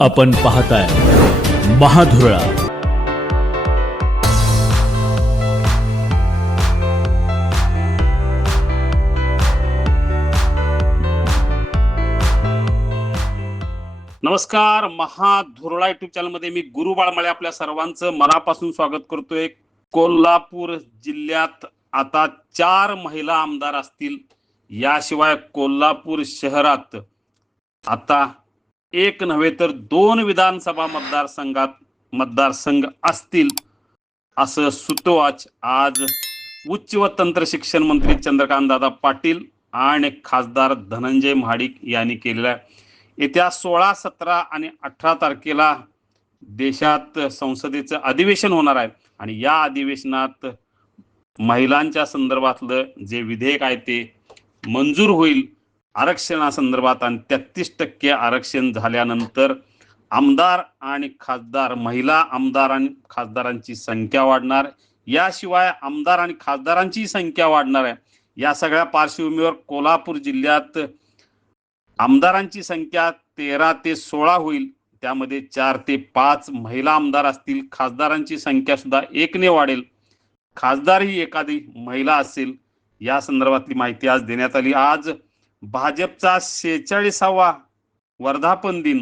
आपण पाहताय महाधुरळा. नमस्कार. महाधुरळा युट्यूब चॅनलमध्ये मी गुरु बाळमाळे आपल्या सर्वांचं मनापासून स्वागत करतोय. कोल्हापूर जिल्ह्यात आता 4 महिला आमदार असतील. याशिवाय कोल्हापूर शहरात आता एक नव्हे तर 2 विधानसभा मतदारसंघ असतील असं सुतोवाच आज उच्च व तंत्र शिक्षण मंत्री चंद्रकांत दादा पाटील आणि खासदार धनंजय महाडिक यांनी केलेला आहे. येत्या 16, 17 आणि 18 तारखेला देशात संसदेचं अधिवेशन होणार आहे आणि या अधिवेशनात महिलांच्या संदर्भातलं जे विधेयक आहे ते मंजूर होईल आरक्षणासंदर्भात. आणि 33% आरक्षण झाल्यानंतर आमदार आणि खासदार, महिला आमदार आणि खासदारांची संख्या वाढणार. याशिवाय आमदार आणि खासदारांची संख्या वाढणार आहे. या सगळ्या पार्श्वभूमीवर कोल्हापूर जिल्ह्यात आमदारांची संख्या 13 ते 16 होईल. त्यामध्ये 4 ते 5 महिला आमदार असतील. खासदारांची संख्या सुद्धा 1 ने वाढेल. खासदार ही एखादी महिला असेल. या संदर्भातली माहिती आज देण्यात आली. आज भाजपचा 46वा वर्धापन दिन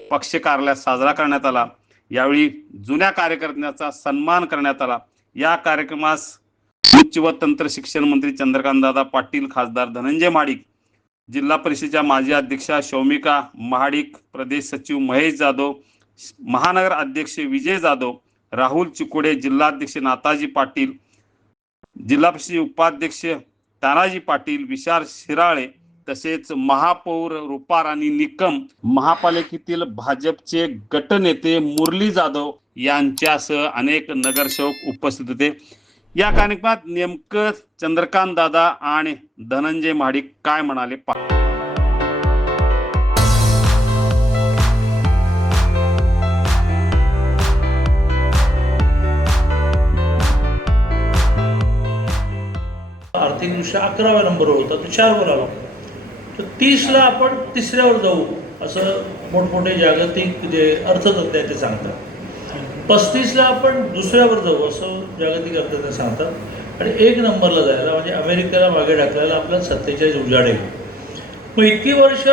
पक्ष कार्यालयात साजरा करण्यात आला. यावेळी जुन्या कार्यकर्त्यांचा सन्मान करण्यात आला. या कार्यक्रमास उच्च व तंत्र शिक्षण मंत्री चंद्रकांत दादा पाटील, खासदार धनंजय महाडिक, जिल्हा परिषदेच्या माजी अध्यक्षा शौमिका महाडिक, प्रदेश सचिव महेश जाधव, महानगर अध्यक्ष विजय जाधव, राहुल चिकोडे, जिल्हाध्यक्ष नाताजी पाटील, जिल्हा परिषद उपाध्यक्ष तानाजी पाटील, विशाल शिराळे, तसेच महापौर रूपाराणी निकम, महापालिकेतील भाजपचे गटनेते मुरली जाधव यांच्यासह अनेक नगरसेवक उपस्थित होते. या कार्यक्रमात नेमकं चंद्रकांत दादा आणि धनंजय महाडिक काय म्हणाले आर्थिकदृष्ट्या 11व्या नंबरवर होता, तो 4वर आला. तर 30ला आपण 3ऱ्यावर जाऊ असं मोठमोठे जागतिक जे अर्थतज्ञ आहेत ते सांगतात. 35ला आपण 2ऱ्यावर जाऊ असं जागतिक अर्थतज्ञ सांगतात. आणि 1 नंबरला जायला म्हणजे अमेरिकेला मागे टाकल्याला आपल्याला 47 उजाडेल. मग इतकी वर्ष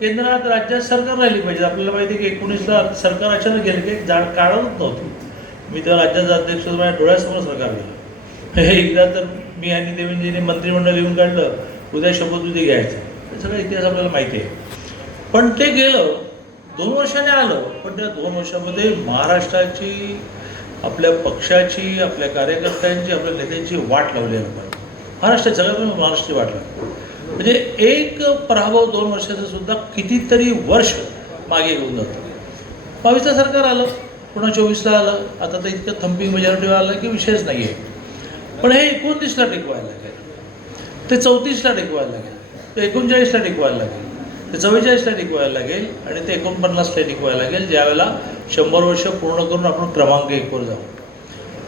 केंद्रात राज्यात सरकार राहिली पाहिजे. आपल्याला माहिती आहे की 19ला सरकार अचानक गेलं की जाड काढतच नव्हती. मी तेव्हा राज्याचा अध्यक्ष माझ्या डोळ्यासमोर सरकार गेलं. हे एकदा तर मी आणि देवेंद्रजीने मंत्रिमंडळ लिहून काढलं, उद्या शपथविधी घ्यायचं. हे सगळा इतिहास आपल्याला माहिती आहे. पण ते गेलं, 2 वर्षाने आलं. पण त्या 2 वर्षामध्ये महाराष्ट्राची, आपल्या पक्षाची, आपल्या कार्यकर्त्यांची, आपल्या नेत्यांची वाट लावली आहे लोकांनी. महाराष्ट्रात सगळ्यात महाराष्ट्राची वाट लावली. म्हणजे एक पराभव 2 वर्षाचं सुद्धा कितीतरी वर्ष मागे घेऊन जातं. 22ला सरकार आलं, पुन्हा 24ला आलं. आता तर इतकं थम्पिंग मेजॉरिटी आलं की विषयच नाही आहे. पण हे 29ला टिकवायला लागेल, ते 34ला टिकवायला लागेल, ते 39ला टिकवायला लागेल, ते 44ला टिकवायला लागेल आणि ते 49ला टिकवायला लागेल, ज्यावेळेला 100 वर्ष पूर्ण करून आपण क्रमांक 1वर जाऊ.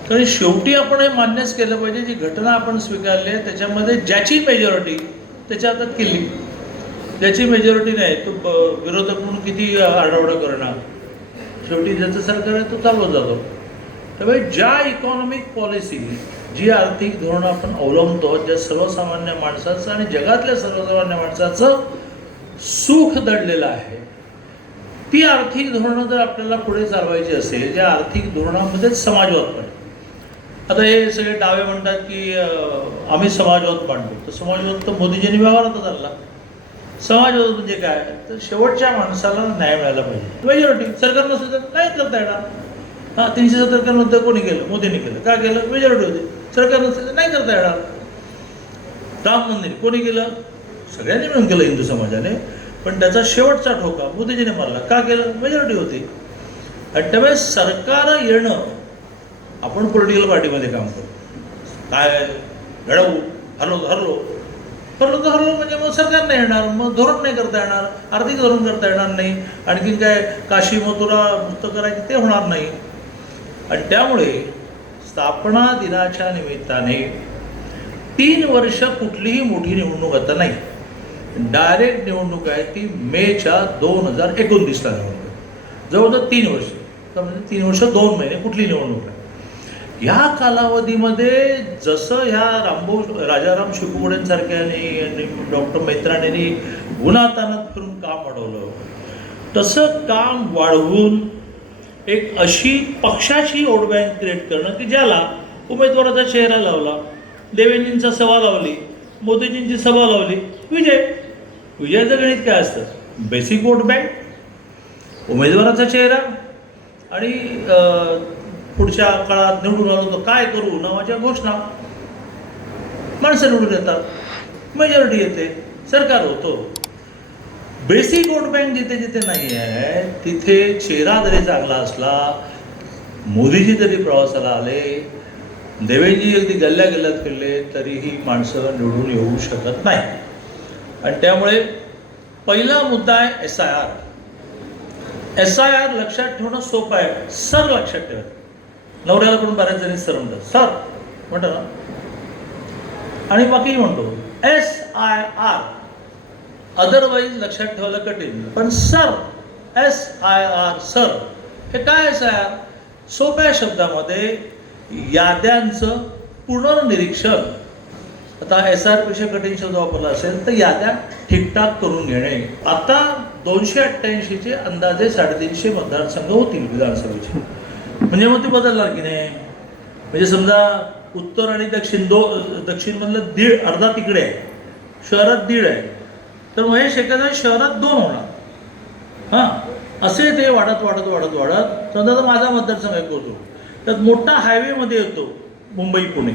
कारण शेवटी आपण हे मान्यच केलं पाहिजे, जी घटना आपण स्वीकारली आहे त्याच्यामध्ये ज्याची मेजॉरिटी त्याच्या हातात केली, ज्याची मेजॉरिटी नाही तो विरोधक म्हणून किती आरडाओरडा करणार, शेवटी ज्याचं सरकार आहे तो चालवत जातो. त्यामुळे ज्या इकॉनॉमिक पॉलिसी, जी आर्थिक धोरणं आपण अवलंबतो, ज्या सर्वसामान्य माणसाचं आणि जगातल्या सर्वसामान्य माणसाचं सुख दडलेलं आहे, ती आर्थिक धोरणं जर आपल्याला पुढे चालवायची असेल, ज्या आर्थिक धोरणामध्येच समाजवाद पण. आता हे सगळे डावे म्हणतात की आम्ही समाजवाद मांडतो. तर समाजवाद तर मोदीजींनी व्यवहारातच आणला. समाजवाद म्हणजे काय, तर शेवटच्या माणसाला न्याय मिळाला पाहिजे. मेजॉरिटी सरकार नसेल तर नाही करता येणार. 370 कोणी केलं? मोदींनी केलं. का केलं? मेजॉरिटी होती. सरकार नसेल तर नाही करता येणार. राम मंदिर कोणी केलं? सगळ्यांनी मिळून केलं, हिंदू समाजाने. पण त्याचा शेवटचा ठोका मोदीजीने मारला. का केलं? मेजॉरिटी होती. आणि त्यामुळे सरकार येणं, आपण पॉलिटिकल पार्टीमध्ये काम करतो, काय घडवू, हरलो म्हणजे मग सरकार नाही येणार, मग धोरण नाही करता येणार, आर्थिक धोरण करता येणार नाही, आणखीन काय काशी मथुरा मुक्त करायची ते होणार नाही. आणि त्यामुळे स्थापना दिनाच्या निमित्ताने 3 वर्ष कुठलीही मोठी निवडणूक आता नाही. डायरेक्ट निवडणूक आहे ती मेच्या 2029ला निवडणूक. जवळजवळ 3 वर्ष, तर म्हणजे 3 वर्ष 2 महिने कुठली निवडणूक आहे. या कालावधीमध्ये जसं ह्या राजाराम शिकुवडेंसारख्यानी आणि डॉक्टर मैत्राणींनी गुणातानात फिरून काम वाढवलं, तसं काम वाढवून एक अशी पक्षाची वोट बँक क्रिएट करणं की ज्याला उमेदवाराचा चेहरा लावला, देवेंजींचा सभा लावली, मोदीजींची सभा लावली, विजयाचं गणित काय असतं? बेसिक वोट बँक, उमेदवाराचा चेहरा आणि पुढच्या काळात निवडून आलो तर काय करू नावाच्या घोषणा. माणसं निवडून येतात, मेजॉरिटी येते, सरकार होतो. बेसिक वोट बँक जिथे जिथे नाही आहे तिथे चेहरा जरी चांगला असला, मोदीजी जरी प्रवासाला आले, देवेंजी अगदी गल्ल्या गल्ल्यात फिरले, तरीही माणसं निवडून येऊ शकत नाही. आणि त्यामुळे पहिला मुद्दा आहे SIR. SIR लक्षात ठेवणं सोपं आहे. सर लक्षात ठेवा. नवऱ्याला पण बऱ्याच जणी सर म्हणतात, सर म्हणतात ना, आणि बाकी म्हणतो SIR. अदरवाईज लक्षात ठेवायला कठीण, पण सर, SIR, सर, हे काय SIR? सोप्या शब्दामध्ये याद्यांचं पुनर्निरीक्षण. आता SIR पेक्षा कठीण शब्द वापरला असेल तर याद्या ठीकठाक करून घेणे. आता 288चे अंदाजे 350 मतदारसंघ होतील विधानसभेचे, म्हणजे मग ते बदलणार की नाही? म्हणजे समजा उत्तर आणि दक्षिणमधलं अर्धा तिकडे आहे, शहरात 1.5 आहे, तर मग हे शक्यता शहरात 2 होणार. हां, असे ते वाढत वाढत वाढत वाढत समजा तर माझा मतदारसंघ होतो, त्यात मोठा हायवेमध्ये येतो मुंबई पुणे,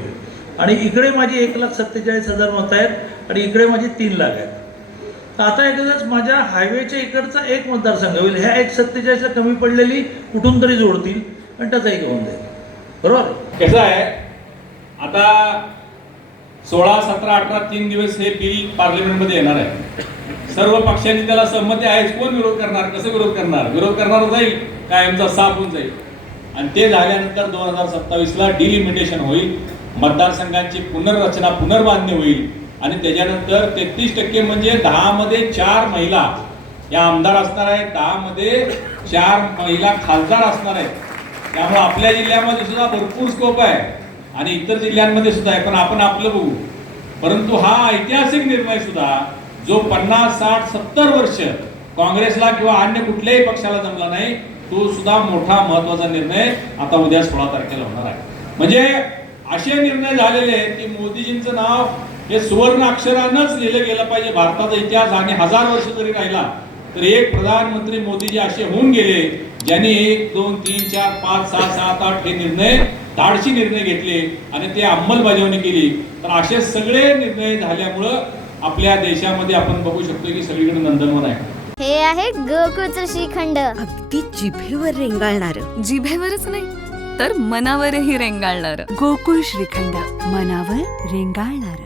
आणि इकडे माझी 1,47,000 मतं आहेत आणि इकडे माझी 3 लाख आहेत. तर आता एकदाच माझ्या हायवेच्या इकडचा एक मतदारसंघ होईल, ह्या 1,47,000 कमी पडलेली कुठून तरी जोडतील आणि त्याचा एक होऊन जाईल. बरोबर. कसं आहे, आता 16, 17, 18 3 दिवस हे बिल पार्लमेंटमध्ये येणार आहे. सर्व पक्षांनी त्याला संमती आहेच. कोण विरोध करणार, कसं विरोध करणार? विरोध करणार जाईल, कायमचा साफ होऊन जाईल. आणि ते झाल्यानंतर 2027ला डिलिमिटेशन होईल, मतदारसंघांची पुनर्रचना, पुनर्बांधणी होईल, आणि त्याच्यानंतर 33% म्हणजे 10 मध्ये 4 महिला या आमदार असणार आहेत, 10 मध्ये 4 महिला खासदार असणार आहेत. त्यामुळे आपल्या जिल्ह्यामध्ये सुद्धा भरपूर स्कोप आहे आणि इतर जिल्ह्यांमध्ये सुद्धा आहे, पण आपण आपलं बघू. परंतु हा ऐतिहासिक निर्णय सुद्धा जो 50, 60, 70 वर्ष काँग्रेसला किंवा अन्य कुठल्याही पक्षाला जमला नाही, तो सुद्धा मोठा महत्वाचा निर्णय आता उद्या 16 तारखेला होणार आहे. म्हणजे असे निर्णय झालेले आहेत की मोदीजींचं नाव हे सुवर्ण अक्षरानंच लिहिलं गेलं पाहिजे. भारताचा इतिहास आणि 1000 वर्ष जरी राहिला तर एक प्रधानमंत्री मोदीजी असे होऊन गेले ज्यांनी 1, 2, 3, 4, 5, 6, 7, 8 हे निर्णय, धाडसी निर्णय घेतले आणि ते अंमलबजावणी केली. तर असे सगळे निर्णय झाल्यामुळं आपल्या देशामध्ये आपण बघू शकतो की सगळीकडे नंदनवन आहे. हे आहे गोकुळचं श्रीखंड. अगदी जिभेवर रेंगाळणार. जिभेवरच नाही तर मनावरही रेंगाळणार. गोकुळ श्रीखंड, मनावर रेंगाळणार.